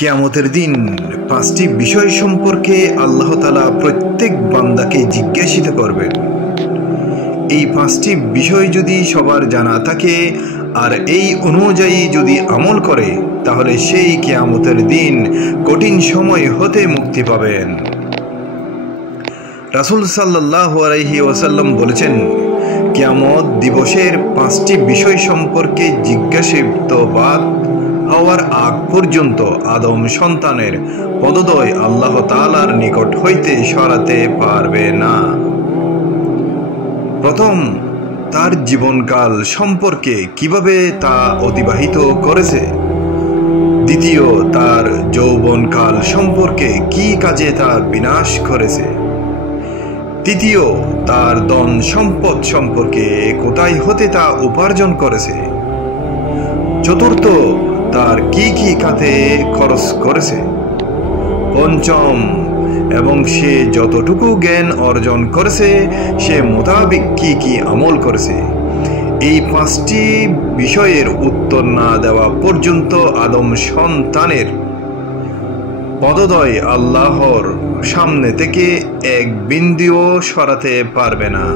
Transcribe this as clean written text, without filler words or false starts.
কিয়ামতের দিন পাঁচটি বিষয় সম্পর্কে আল্লাহ তাআলা প্রত্যেক বান্দাকে জিজ্ঞাসিত করবেন। এই পাঁচটি বিষয় যদি সবার জানা থাকে আর এই অনুযায়ী যদি আমল করে, তাহলে সেই কিয়ামতের দিন কঠিন সময় হতে মুক্তি পাবেন। রাসূল সাল্লাল্লাহু আলাইহি ওয়াসাল্লাম বলেছেন, কিয়ামত দিবসের পাঁচটি বিষয় সম্পর্কে জিজ্ঞাসাবাদ হওয়ার আগ পর্যন্ত আদম সন্তানের পদদ্বয় আল্লাহ তাআলার নিকট হইতে সরাতে পারবে না। প্রথম, তার জীবনকাল সম্পর্কে কিভাবে তা অতিবাহিত করেছে। দ্বিতীয়, তার যৌবনকাল সম্পর্কে কি কাজে তা বিনাশ করেছে। তৃতীয়, তার ধন সম্পদ সম্পর্কে কোথায় হতে তা উপার্জন করেছে। চতুর্থ, তার কি কি খাতে খরচ করেছে। পঞ্চম, এবং সে যতটুকু জ্ঞান অর্জন করেছে সে মোতাবেক কি কি আমল করেছে। এই পাঁচটি বিষয়ের উত্তর না দেওয়া পর্যন্ত আদম সন্তানের পদদ্বয় আল্লাহর সামনে থেকে এক বিন্দুও সরাতে পারবে না।